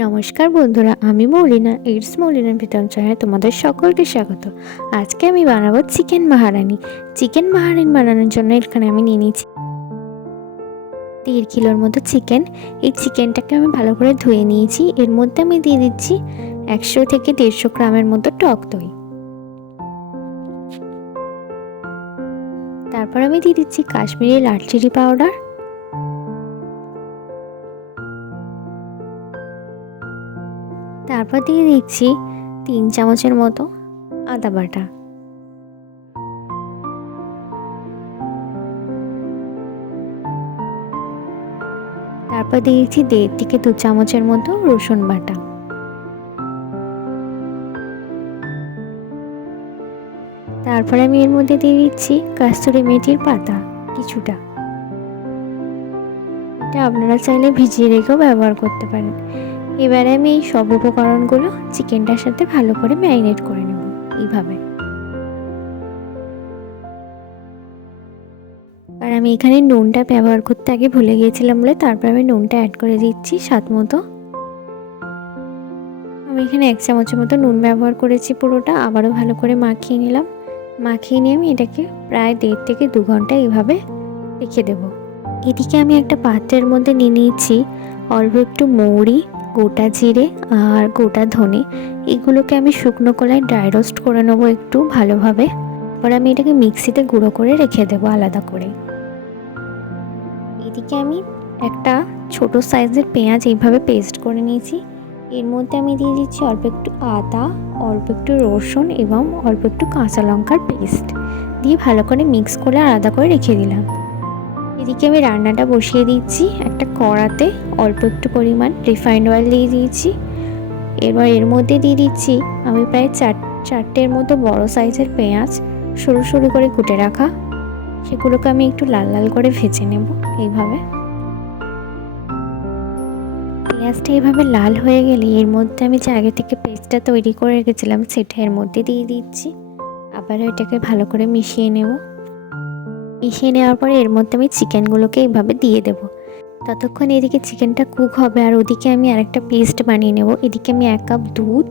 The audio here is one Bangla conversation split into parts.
নমস্কার বন্ধুরা, আমি মৌলিনা। ইটস মৌলিনা প্রীতম চ্যানেলে তোমাদের সকলকে স্বাগত। আজকে আমি বানাবো চিকেন মাহারানি। চিকেন মাহারানি বানানোর জন্য এখানে আমি নিয়ে নিয়েছি 1.5 কিলোর মতো চিকেন। এই চিকেনটাকে আমি ভালো করে ধুয়ে নিয়েছি। এর মধ্যে আমি দিয়ে দিচ্ছি 100 থেকে 150 গ্রামের মতো টক দই। তারপর আমি দিয়ে দিচ্ছি কাশ্মীরি লাল চিলি পাউডার, তারপর দিয়ে দিচ্ছি 3 চামচের মতো আদা বাটা, তারপর দিয়ে দিচ্ছি 1.5 থেকে 2 চামচের মতো রসুন বাটা, তারপর আমি এর মধ্যে দিয়ে দিচ্ছি কসুরি মেথির পাতা কিছুটা। এটা আপনারা চাইলে ভিজিয়ে রেখেও ব্যবহার করতে পারেন। এবারে আমি এই সব উপকরণগুলো চিকেনটার সাথে ভালো করে ম্যারিনেট করে নেব এইভাবে। আর আমি এখানে নুনটা ব্যবহার করতে আগে ভুলে গিয়েছিলাম বলে তারপর আমি নুনটা অ্যাড করে দিচ্ছি স্বাদ মতো। আমি এখানে 1 চামচের মতো নুন ব্যবহার করেছি পুরোটা। আবারও ভালো করে মাখিয়ে নিলাম। মাখিয়ে নিয়ে আমি এটাকে প্রায় 1.5 থেকে 2 ঘন্টা এইভাবে রেখে দেবো। এদিকে আমি একটা পাত্রের মধ্যে নিয়ে নিয়েছি অল্প একটু মৌরি, গোটা জিরে আর গোটা ধনে। এগুলোকে আমি শুকনো কড়ায় ড্রাই রোস্ট করে নেবো একটু ভালোভাবে। তারপর আমি এটাকে মিক্সিতে গুঁড়ো করে রেখে দেবো আলাদা করে। এদিকে আমি একটা ছোট সাইজের পেঁয়াজ এইভাবে পেস্ট করে নিয়েছি। এর মধ্যে আমি দিয়ে দিচ্ছি অল্প একটু আদা, অল্প একটু রসুন এবং অল্প একটু কাঁচা লঙ্কার পেস্ট দিয়ে ভালো করে মিক্স করে আলাদা করে রেখে দিলাম। এদিকে আমি রান্নাটা বসিয়ে দিচ্ছি। একটা কড়াতে অল্প একটু পরিমাণ রিফাইন্ড অয়েল দিয়ে দিয়েছি। এবার এর মধ্যে দিয়ে দিচ্ছি আমি প্রায় চারটের মতো বড় সাইজের পেঁয়াজ সরু সরু করে কুটে রাখা। সেগুলোকে আমি একটু লাল লাল করে ভেজে নেব এইভাবে। পেঁয়াজটা এইভাবে লাল হয়ে গেলে এর মধ্যে আমি যে আগে থেকে পেস্টটা তৈরি করে রেখেছিলাম সেটা এর মধ্যে দিয়ে দিচ্ছি। আবার এটাকে ভালো করে মিশিয়ে নেব। মিশিয়ে নেওয়ার পরে এর মধ্যে আমি চিকেনগুলোকে এইভাবে দিয়ে দেবো। ততক্ষণ এদিকে চিকেনটা কুক হবে আর ওদিকে আমি আরেকটা পেস্ট বানিয়ে নেব। এদিকে আমি 1 কাপ দুধ,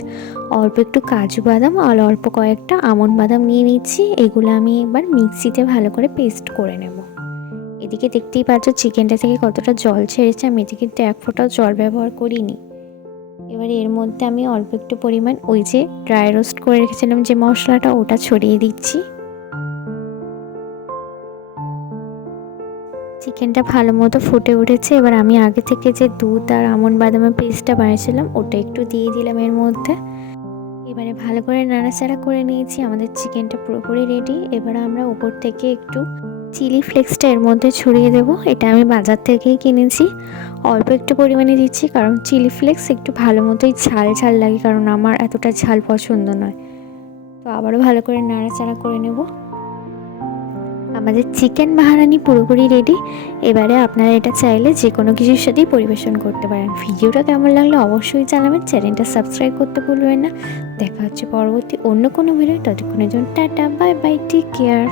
অল্প একটু কাজু বাদাম আর অল্প কয়েকটা আমন্ড বাদাম নিয়ে নিচ্ছি। এগুলো আমি এবার মিক্সিতে ভালো করে পেস্ট করে নেব। এদিকে দেখতেই পাচ্ছ চিকেনটা থেকে কতটা জল ছেড়েছে। আমি এদিকে কিন্তু 1 ফোঁটাও জল ব্যবহার করিনি। এবার এর মধ্যে আমি অল্প একটু পরিমাণ ওই যে ড্রাই রোস্ট করে রেখেছিলাম যে মশলাটা, ওটা ছড়িয়ে দিচ্ছি। চিকেনটা ভালো মতো ফুটে উঠেছে। এবার আমি আগে থেকে যে দুধ আর আমন্ড বাদামের পেস্টটা বানিয়েছিলাম ওটা একটু দিয়ে দিলাম এর মধ্যে। এবারে ভালো করে নাড়াচাড়া করে নিয়েছি। আমাদের চিকেনটা পুরোপুরি রেডি। এবার আমরা উপর থেকে একটু চিলি ফ্লেক্সটা এর মধ্যে ছড়িয়ে দেব। এটা আমি বাজার থেকেই কিনেছি। অল্প একটু পরিমাণে দিচ্ছি কারণ চিলি ফ্লেক্স একটু ভালো মতোই ঝাল ঝাল লাগে, কারণ আমার এতটা ঝাল পছন্দ নয়। তো আবারও ভালো করে নাড়াচাড়া করে নেব। আমাদের চিকেন মাহারানি পুরোপুরি রেডি। এবারে আপনারা এটা চাইলে যে কোনো কিছুর সাথেই পরিবেশন করতে পারেন। ভিডিওটা কেমন লাগলো অবশ্যই জানাবেন। চ্যানেলটা সাবস্ক্রাইব করতে ভুলবেন না। দেখা হচ্ছে পরবর্তী অন্য কোনো ভিডিও। ততক্ষণের জন্য tata, bye bye, take care.